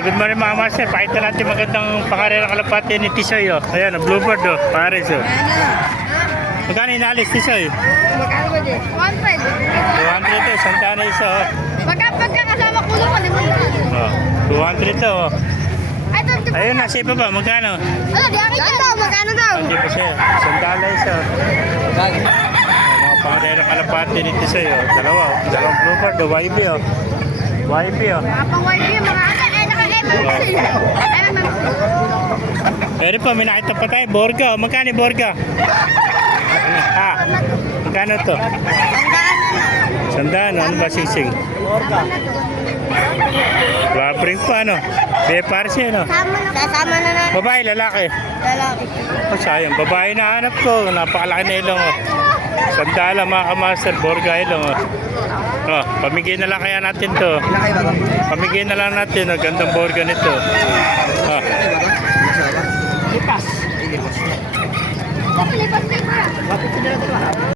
good morning mga master. Pakita natin magandang pangarera kalapati ni Tisoy. Oh. Ayan, bluebird oh. Pares oh. Magkano inalis Tisoy? Magkano ba din? 100. 200 oh. Santana isa oh. Pagkakasama kulong, Oh, 200 to oh. Ay, ito. Ayun na, siya pa ba? Magkano? Ano, di akin daw. Magkano daw? Hindi pa siya. Santana isa oh. Mga pangarera kalapati ni Tisoy oh. Dalawa oh. Dalawang bluebird oh. YB oh. YB oh. Mga pang-wifi, mga anak. Ay, naka-MMC. Ay, Pero pa, may nakita pa tayo. Borga oh. Magkano yung Borga? Ah, magkano to? Sandaan, ano ba sising? Babring pa, ano? Be parsi, ano? Kasama na na. Babae, lalaki. Lalaki. Oh, sayang, babae na hanap ko. Napakalaki na ilong, oh. Sandala, mga kamaster, Borga ilong, oh. Oh, pamigay na lang kaya natin to. Pamigay na lang natin, oh. Gandang Borga nito. Oh. Lipas. Lipas. Lipas.